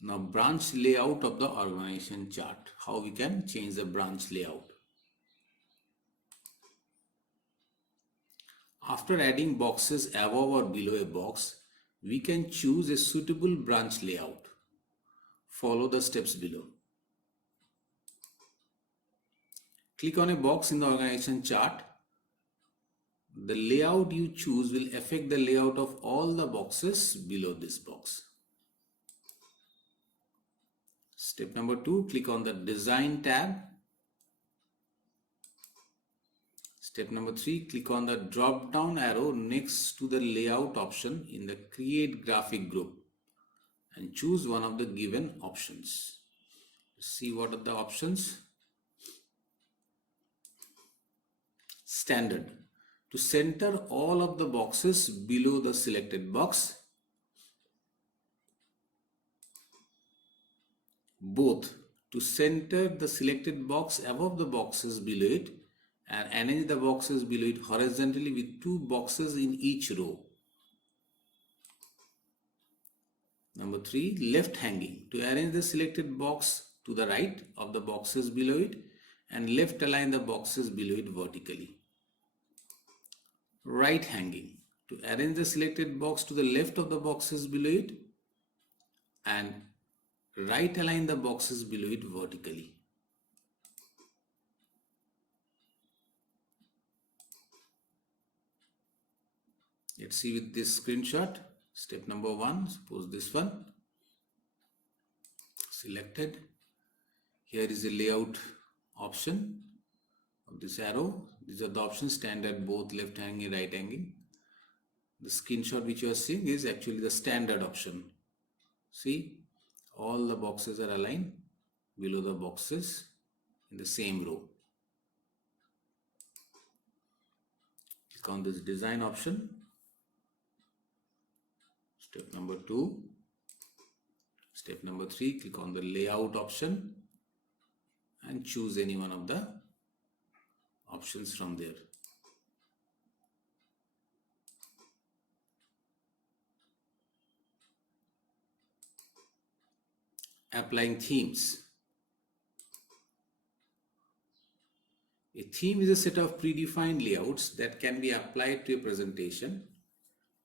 Now branch layout of the organization chart. How we can change the branch layout. After adding boxes above or below a box, we can choose a suitable branch layout. Follow the steps below. Click on a box in the organization chart. The layout you choose will affect the layout of all the boxes below this box. Step number 2, click on the Design tab. Step number 3, click on the drop down arrow next to the layout option in the Create Graphic group and choose one of the given options. See what are the options. Standard, to center all of the boxes below the selected box. Both, to center the selected box above the boxes below it and arrange the boxes below it horizontally with 2 boxes in each row. Number 3, left hanging, to arrange the selected box to the right of the boxes below it and left align the boxes below it vertically. Right hanging, to arrange the selected box to the left of the boxes below it and right align the boxes below it vertically. Let's see with this screenshot. Step number 1, suppose this one. Selected. Here is the layout option of this arrow. These are the options: standard, both, left hanging, right hanging. The screenshot which you are seeing is actually the standard option. See, all the boxes are aligned below the boxes in the same row. Click on this design option. Step number 2. Step number 3, click on the layout option and choose any one of the options from there. Applying themes. A theme is a set of predefined layouts that can be applied to a presentation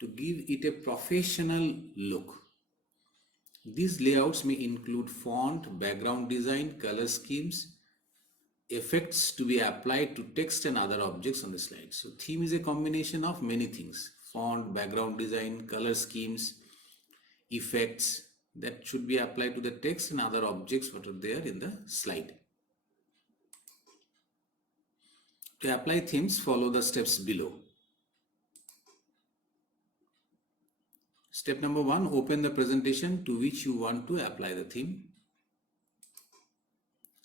to give it a professional look. These layouts may include font, background design, color schemes, effects to be applied to text and other objects on the slide. So theme is a combination of many things: font, background design, color schemes, effects that should be applied to the text and other objects what are there in the slide. To apply themes, follow the steps below. Step number 1, open the presentation to which you want to apply the theme.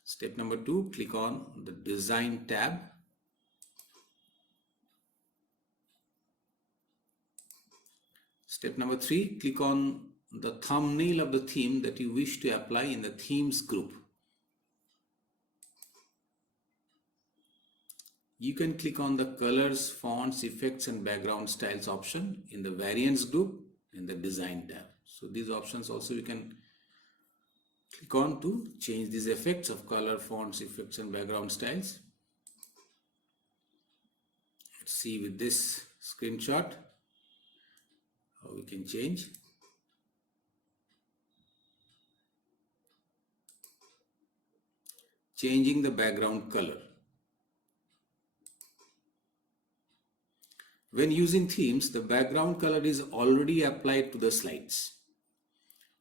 Step number 2, click on the Design tab. Step number 3, click on the thumbnail of the theme that you wish to apply in the Themes group. You can click on the Colors, Fonts, Effects and Background Styles option in the Variants group in the Design tab. So these options also you can click on to change these effects of color, fonts, effects and background styles. Let's see with this screenshot how we can change. Changing the background color. When using themes, the background color is already applied to the slides.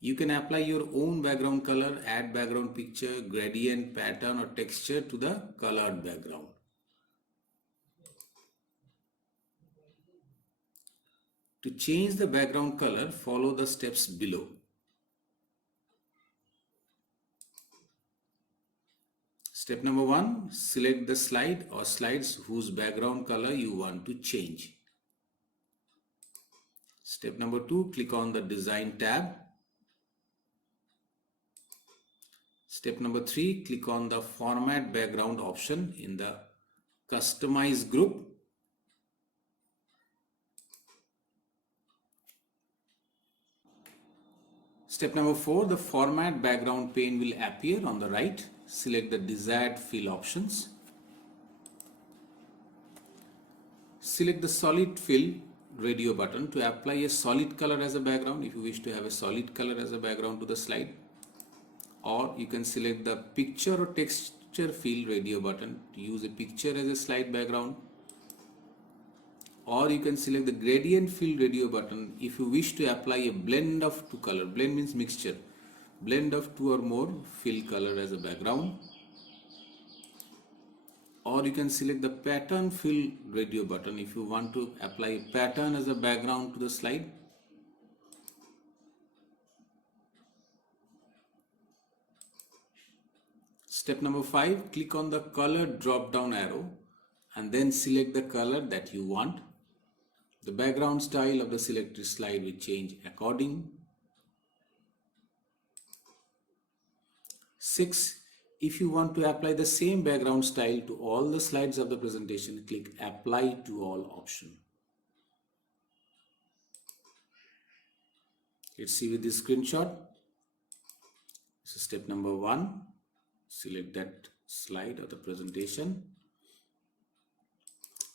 You can apply your own background color, add background picture, gradient, pattern or texture to the colored background. To change the background color, follow the steps below. Step number 1, select the slide or slides whose background color you want to change. Step number 2, click on the Design tab. Step number 3, click on the Format Background option in the Customize group. Step number 4, the format background pane will appear on the right. Select the desired fill options. Select the solid fill radio button to apply a solid color as a background if you wish to have a solid color as a background to the slide. Or you can select the picture or texture fill radio button to use a picture as a slide background. Or you can select the gradient fill radio button if you wish to apply a blend of two color. Blend means mixture. Blend of two or more fill color as a background. Or you can select the pattern fill radio button if you want to apply a pattern as a background to the slide. Step number 5, click on the color drop down arrow and then select the color that you want. The background style of the selected slide will change according. 6. If you want to apply the same background style to all the slides of the presentation, click Apply to All option. Let's see with this screenshot. This is step number 1. Select that slide of the presentation.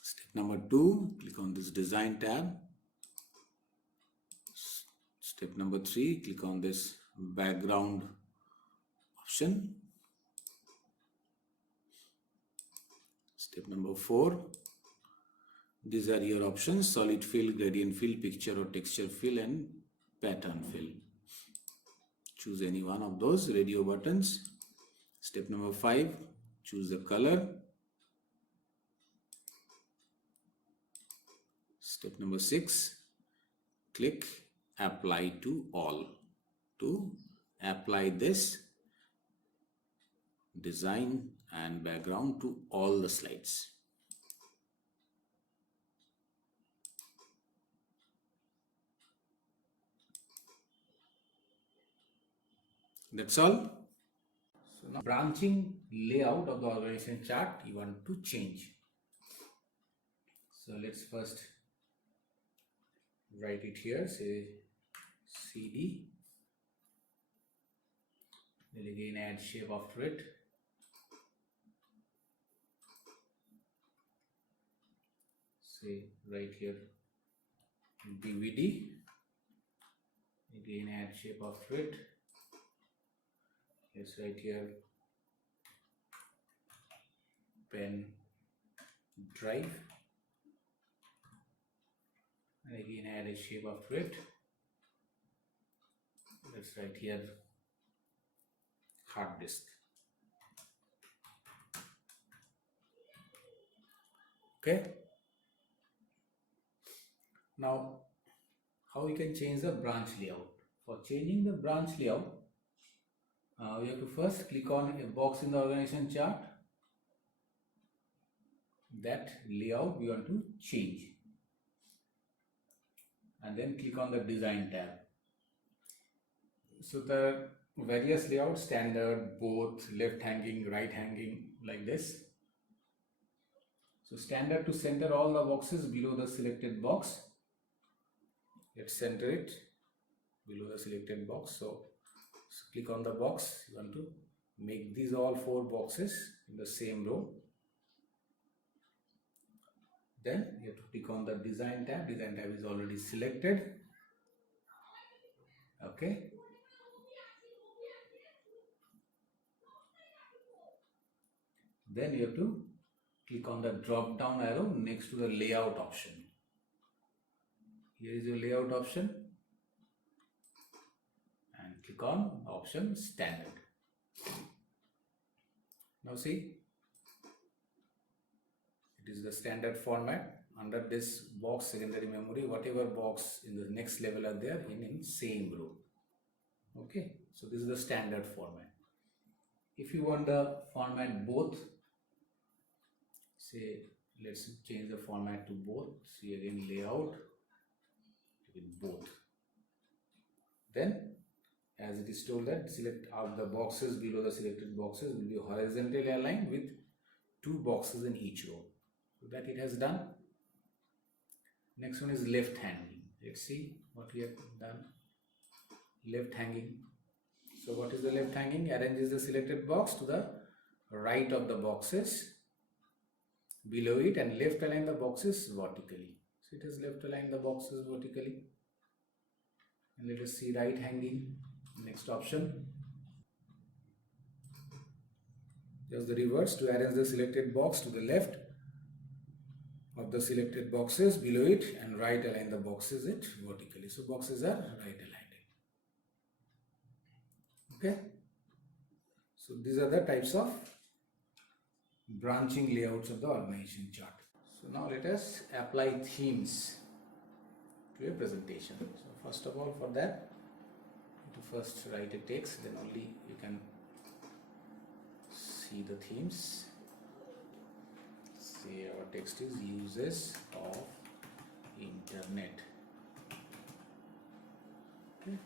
Step number 2, click on this Design tab. Step number 3, click on this Background option. Step number 4, these are your options: solid fill, gradient fill, picture or texture fill, and pattern fill. Choose any one of those radio buttons. Step number 5, choose the color. Step number 6, click Apply to All to apply this design and background to all the slides. That's all. So now branching layout of the organization chart you want to change. So let's first write it here, say CD, then again add shape after it. Say right here DVD, again add shape after it. Let's write here pen drive, and again add a shape after it. Let's write here hard disk. Okay. Now, how we can change the branch layout? For changing the branch layout, we have to first click on a box in the organization chart. That layout we want to change, and then click on the Design tab. So the various layouts: standard, both, left hanging, right hanging, like this. So standard to center all the boxes below the selected box. Let's center it below the selected box. So click on the box. You want to make these all 4 boxes in the same row. Then you have to click on the Design tab. Design tab is already selected. Okay. Then you have to click on the drop down arrow next to the layout option. Here is your layout option, and click on option standard. Now see, it is the standard format. Under this box secondary memory, whatever box in the next level are there in same row. Okay, so this is the standard format. If you want the format both, say let's change the format to both. See again layout with both. Then as it is told that select out the boxes below the selected boxes will be horizontally aligned with 2 boxes in each row. So that it has done. Next one is left handing. Let's see what we have done. left hanging. So what is the left hanging? Arranges the selected box to the right of the boxes below it and left align the boxes vertically. So it has left align the boxes vertically. And let us see right hanging. Next option. Just the reverse, to arrange the selected box to the left of the selected boxes below it and right align the boxes it vertically. So boxes are right aligned. Okay. So these are the types of branching layouts of the organization chart. So now let us apply themes to a presentation. So first of all, for that, to first write a text, then only you can see the themes. Say our text is uses of internet. Okay.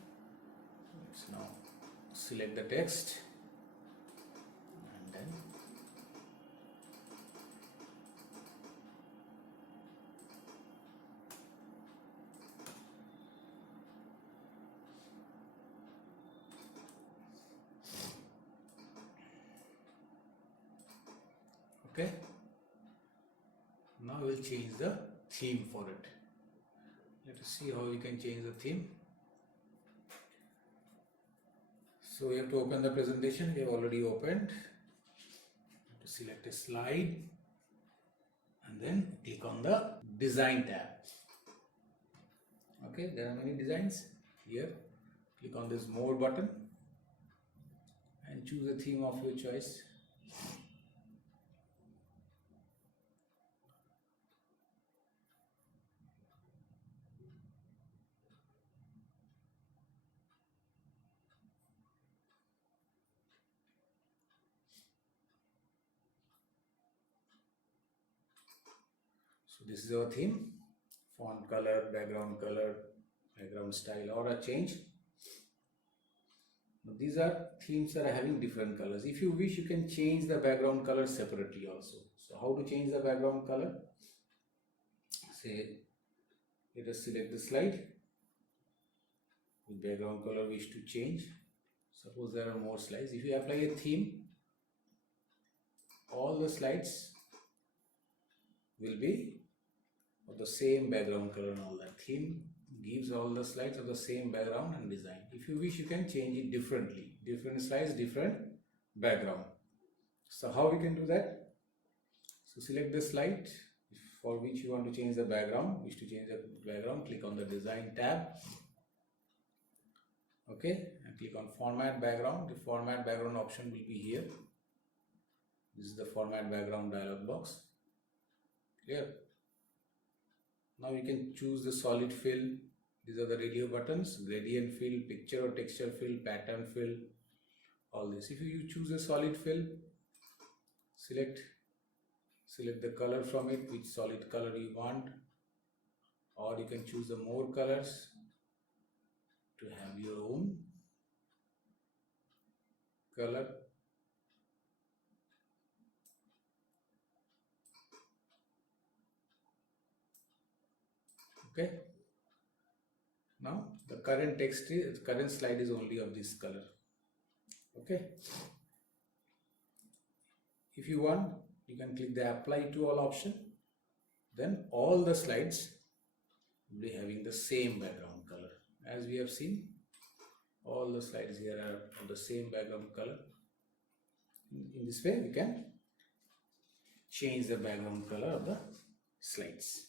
Let's now select the text and then okay. Now we'll change the theme for it. Let us see how we can change the theme. So we have to open the presentation. We have already opened. To select a slide and then click on the design tab. Okay, there are many designs here. Click on this more button and choose a theme of your choice. So this is our theme. Font color, background style, or a change. Now these are themes that are having different colors. If you wish, you can change the background color separately also. So how to change the background color? Say, let us select the slide. With background color wish to change. Suppose there are more slides. If you apply a theme, all the slides will be of the same background color and all that. Theme gives all the slides of the same background and design. If you wish, you can change it differently. Different slides, different background. So how we can do that? So select the slide for which you want to change the background. Wish to change the background, click on the design tab. Okay, and click on format background. The format background option will be here. This is the format background dialog box. Clear? Now you can choose the solid fill. These are the radio buttons: gradient fill, picture or texture fill, pattern fill, all this. If you choose a solid fill, select the color from it, which solid color you want, or you can choose the more colors to have your own color. Okay. Now the current current slide is only of this color. Okay. If you want, you can click the apply to all option. Then all the slides will be having the same background color. As we have seen, all the slides here are of the same background color. In this way, we can change the background color of the slides.